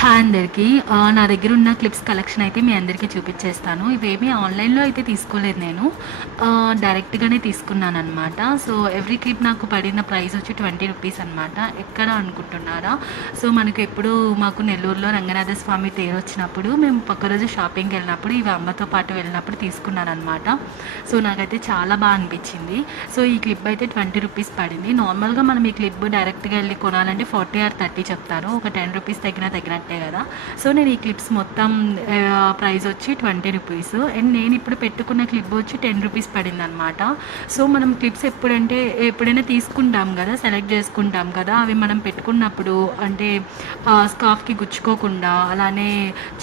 Hi అందరికీ. నా దగ్గర ఉన్న క్లిప్స్ కలెక్షన్ అయితే మీ అందరికీ చూపించేస్తాను. ఇవేమీ ఆన్లైన్‌లో అయితే తీసుకోలేదు నేను. డైరెక్ట్‌గానే తీసుకున్నాననమాట. సో, ఎవ్రీ క్లిప్ నాకు పడిన ప్రైస్ వచ్చి రూ. 20 అనమాట. ఎక్కడ అనుకుంటున్నారా? సో, మాకు నెల్లూరులో రంగనాథ స్వామి తేరొచ్చినప్పుడు మేము ఒక్కరోజు షాపింగ్‌కి వెళ్ళినప్పుడు ఇవి అమ్మతో పాటు వెళ్ళినప్పుడు తీసుకున్నాననమాట. సో, నాకైతే చాలా అనిపించింది. సో, ఈ క్లిప్ అయితే రూ. 20 పడింది. నార్మల్‌గా మనం ఈ క్లిప్ డైరెక్ట్‌గా వెళ్ళి కొనాలంటే 40 ఆర్ 30 చెప్తారు. ఒక రూ. 10 తగ్గినట్టే కదా. సో, నేను ఈ క్లిప్స్ మొత్తం ప్రైస్ వచ్చి రూ. 20 అండ్ నేను ఇప్పుడు పెట్టుకున్న క్లిప్ వచ్చి రూ. 10 పడిందనమాట. సో, మనం క్లిప్స్ ఎప్పుడైనా తీసుకుంటాం కదా, సెలెక్ట్ చేసుకుంటాం కదా, అవి మనం పెట్టుకున్నప్పుడు అంటే స్కార్ఫ్కి గుచ్చుకోకుండా అలానే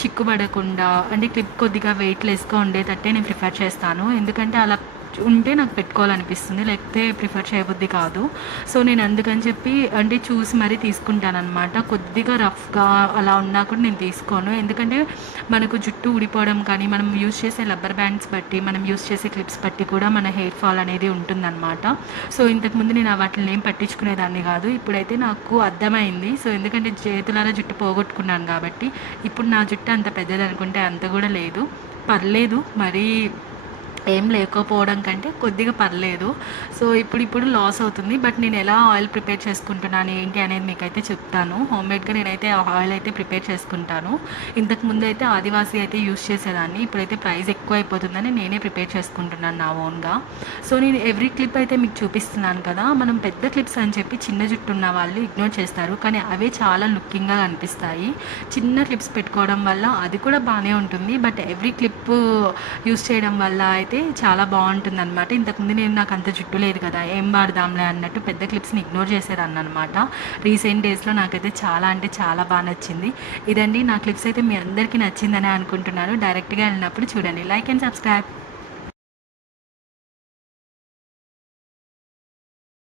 చిక్కుపడకుండా అంటే క్లిప్ కొద్దిగా వెయిట్లెస్గా ఉండేటట్టే నేను ప్రిఫర్ చేస్తాను. ఎందుకంటే అలా ఉంటే నాకు పెట్టుకోవాలనిపిస్తుంది, లేకపోతే ప్రిఫర్ చేయబుద్ధి కాదు. సో, నేను అందుకని చెప్పి అంటే చూసి మరీ తీసుకుంటానమాట. కొద్దిగా రఫ్గా అలా ఉన్నా కూడా నేను తీసుకోను. ఎందుకంటే మనకు జుట్టు ఊడిపోవడం కానీ మనం యూస్ చేసే రబ్బర్ బ్యాండ్స్ బట్టి మనం యూస్ చేసే క్లిప్స్ బట్టి కూడా మన హెయిర్ ఫాల్ అనేది ఉంటుందన్నమాట. సో, ఇంతకుముందు నేను వాటిని ఏం పట్టించుకునేదాన్ని కాదు. ఇప్పుడైతే నాకు అర్థమైంది. సో, ఎందుకంటే చేతులారా జుట్టు పోగొట్టుకున్నాను కాబట్టి ఇప్పుడు నా జుట్టు అంత పెద్దది అనుకుంటే అంత కూడా లేదు, పర్లేదు, మరీ ఏం లేకపోవడం కంటే కొద్దిగా పర్లేదు. సో, ఇప్పుడు లాస్ అవుతుంది. బట్ నేను ఎలా ఆయిల్ ప్రిపేర్ చేసుకుంటున్నాను ఏంటి అనేది మీకైతే చెప్తాను. హోమ్మేడ్గా నేనైతే ఆయిల్ అయితే ప్రిపేర్ చేసుకుంటాను. ఇంతకుముందు అయితే ఆదివాసీ అయితే యూస్ చేసేదాన్ని. ఇప్పుడైతే ప్రైస్ ఎక్కువ అయిపోతుందని నేనే ప్రిపేర్ చేసుకుంటున్నాను నా ఓన్గా. సో, నేను ఎవ్రీ క్లిప్ అయితే మీకు చూపిస్తున్నాను కదా. మనం పెద్ద క్లిప్స్ అని చెప్పి చిన్న జుట్టు ఉన్న వాళ్ళు ఇగ్నోర్ చేస్తారు, కానీ అవే చాలా లుకింగ్గా కనిపిస్తాయి. చిన్న క్లిప్స్ పెట్టుకోవడం వల్ల అది కూడా బాగానే ఉంటుంది, బట్ ఎవ్రీ క్లిప్ యూస్ చేయడం వల్ల అయితే చాలా బాగుంటుంది అనమాట. ఇంతకుముందు నాకు అంత జుట్టు లేదు కదా, ఏం వాడదాంలే అన్నట్టు పెద్ద క్లిప్స్ని ఇగ్నోర్ చేసేదాన్ని అనమాట. రీసెంట్ డేస్లో నాకైతే చాలా అంటే చాలా బాగా నచ్చింది. ఇదండి నా క్లిప్స్ అయితే మీ అందరికీ నచ్చిందని అనుకుంటున్నాను. డైరెక్ట్గా వెళ్ళినప్పుడు చూడండి. Like and subscribe.